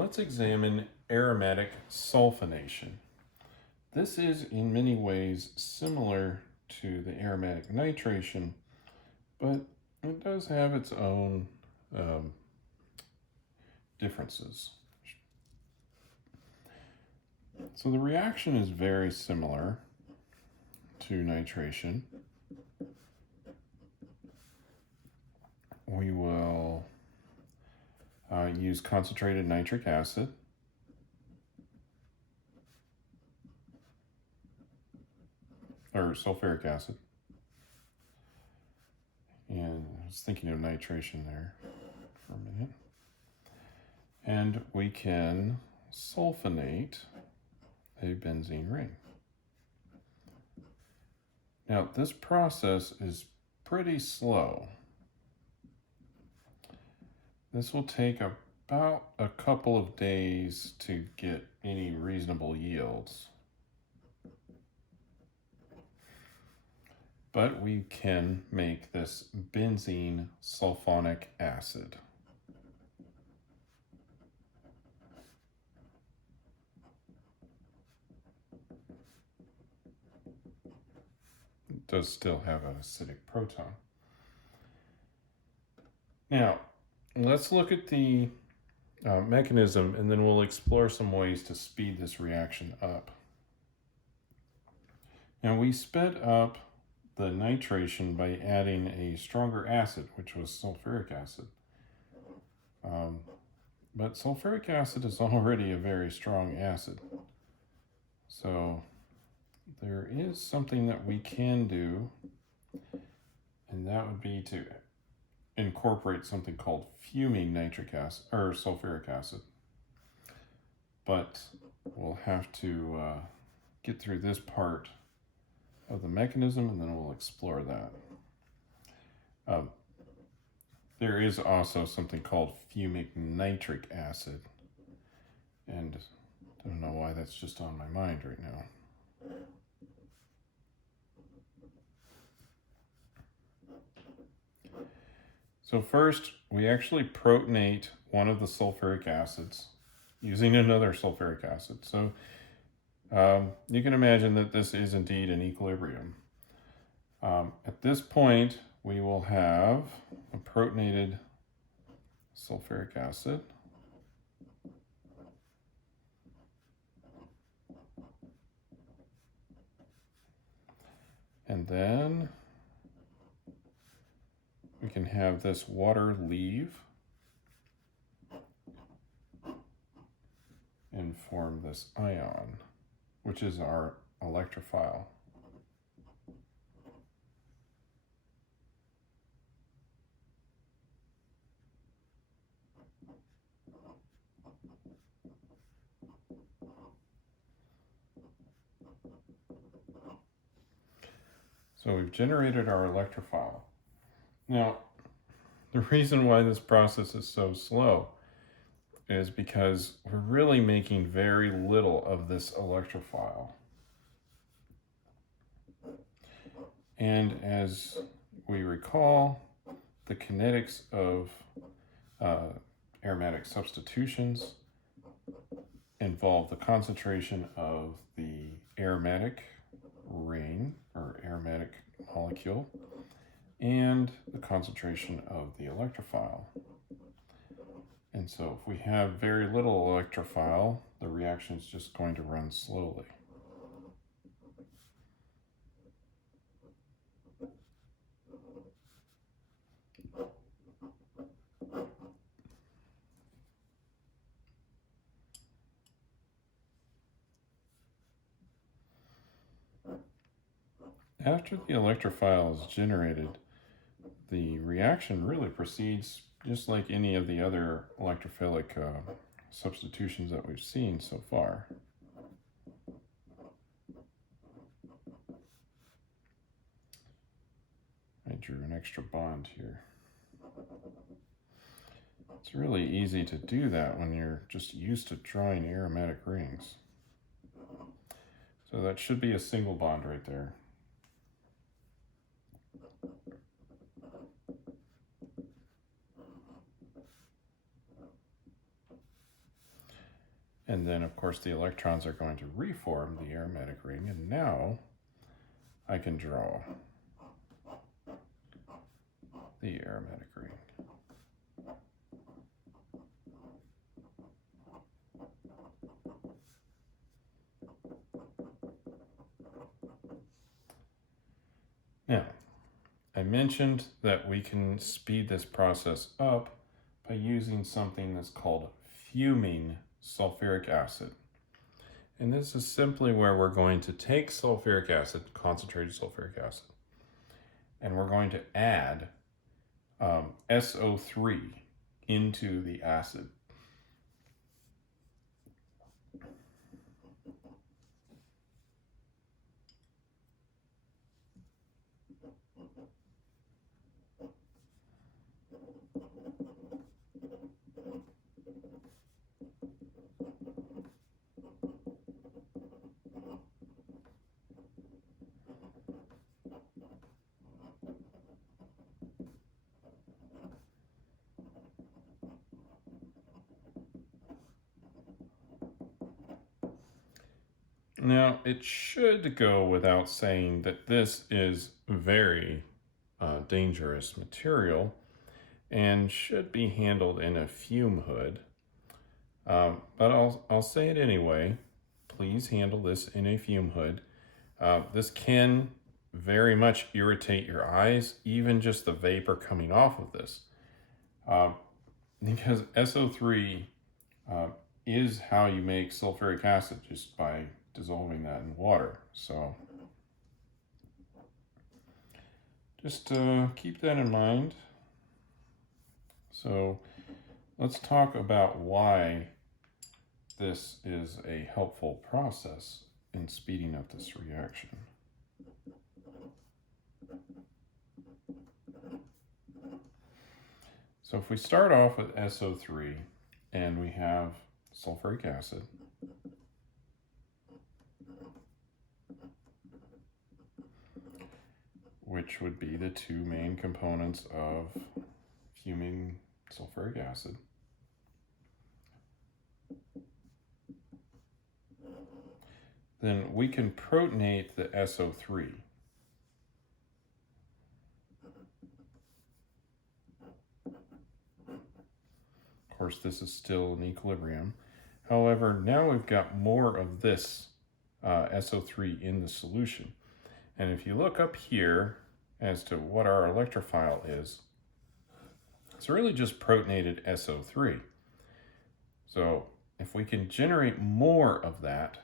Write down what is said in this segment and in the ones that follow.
Let's examine aromatic sulfonation. This is in many ways similar to the aromatic nitration, but it does have its own differences. So the reaction is very similar to nitration. We will use concentrated nitric acid. Or sulfuric acid. And I was thinking of nitration there for a minute. And we can sulfonate a benzene ring. Now, this process is pretty slow. This will take about a couple of days to get any reasonable yields. But we can make this benzene sulfonic acid. It does still have an acidic proton. Now, let's look at the mechanism, and then we'll explore some ways to speed this reaction up. Now, we sped up the nitration by adding a stronger acid, which was sulfuric acid. But sulfuric acid is already a very strong acid. So there is something that we can do, and that would be to incorporate something called fuming nitric acid or sulfuric acid. But we'll have to get through this part of the mechanism, and then we'll explore that. There is also something called fumic nitric acid, and I don't know why that's just on my mind right now. So first, we actually protonate one of the sulfuric acids using another sulfuric acid. So you can imagine that this is indeed an equilibrium. At this point, we will have a protonated sulfuric acid. And then we can have this water leave and form this ion, which is our electrophile. So we've generated our electrophile. Now, the reason why this process is so slow is because we're really making very little of this electrophile. And as we recall, the kinetics of aromatic substitutions involve the concentration of the aromatic ring or aromatic molecule and the concentration of the electrophile. And so if we have very little electrophile, the reaction is just going to run slowly. After the electrophile is generated, the reaction really proceeds just like any of the other electrophilic substitutions that we've seen so far. I drew an extra bond here. It's really easy to do that when you're just used to drawing aromatic rings. So that should be a single bond right there. And then, of course, the electrons are going to reform the aromatic ring. And now I can draw the aromatic ring. Now, I mentioned that we can speed this process up by using something that's called fuming sulfuric acid. And this is simply where we're going to take sulfuric acid, concentrated sulfuric acid, and we're going to add SO3 into the acid. Now, it should go without saying that this is very dangerous material and should be handled in a fume hood. But I'll say it anyway. Please handle this in a fume hood. This can very much irritate your eyes, even just the vapor coming off of this. Because SO3 is how you make sulfuric acid, just by dissolving that in water. So just keep that in mind. So let's talk about why this is a helpful process in speeding up this reaction. So if we start off with SO3 and we have sulfuric acid, which would be the two main components of fuming sulfuric acid, then we can protonate the SO3. Of course, this is still in equilibrium. However, now we've got more of this SO3 in the solution. And if you look up here as to what our electrophile is, it's really just protonated SO3. So if we can generate more of that,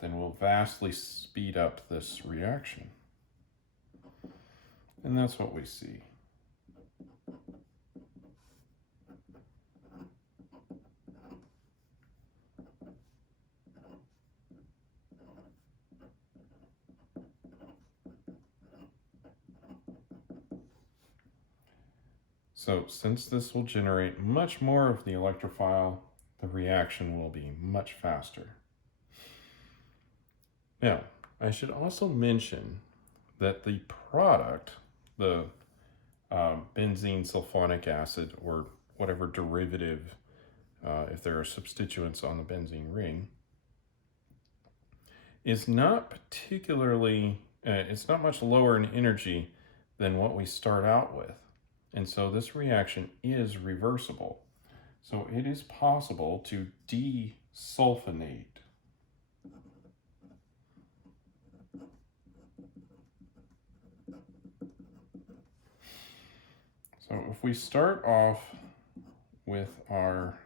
then we'll vastly speed up this reaction. And that's what we see. So since this will generate much more of the electrophile, the reaction will be much faster. Now, I should also mention that the product, the benzene sulfonic acid, or whatever derivative, if there are substituents on the benzene ring, is not particularly, it's not much lower in energy than what we start out with. And so this reaction is reversible. So it is possible to desulfonate. So if we start off with our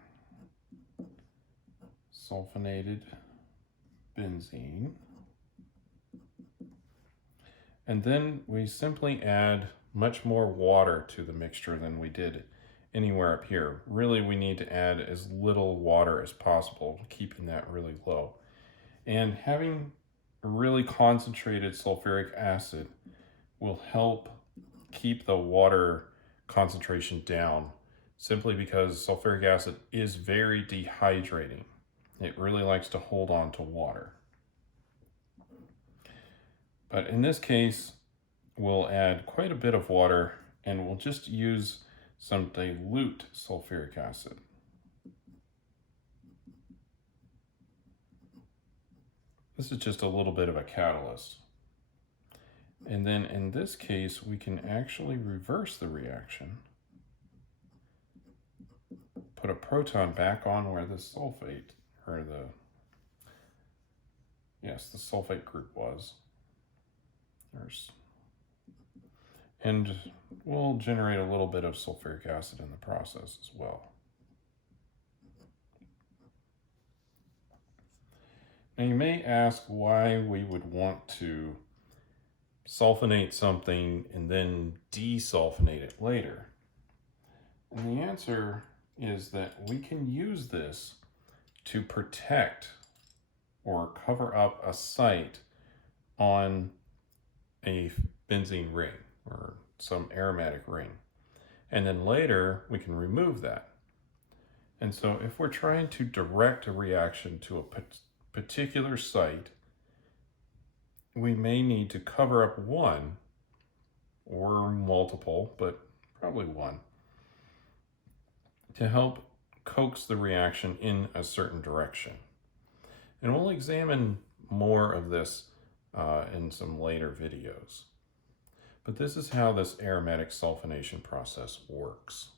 sulfonated benzene, and then we simply add much more water to the mixture than we did anywhere up here. Really, we need to add as little water as possible, keeping that really low. And having a really concentrated sulfuric acid will help keep the water concentration down, simply because sulfuric acid is very dehydrating. It really likes to hold on to water. But in this case, we'll add quite a bit of water, and we'll just use some dilute sulfuric acid. This is just a little bit of a catalyst. And then in this case, we can actually reverse the reaction. Put a proton back on where the sulfate, or the sulfate group was. And we'll generate a little bit of sulfuric acid in the process as well. Now you may ask why we would want to sulfonate something and then desulfonate it later. And the answer is that we can use this to protect or cover up a site on a benzene ring or some aromatic ring. And then later we can remove that. And so if we're trying to direct a reaction to a particular site, we may need to cover up one or multiple, but probably one, to help coax the reaction in a certain direction. And we'll examine more of this in some later videos. But this is how this aromatic sulfonation process works.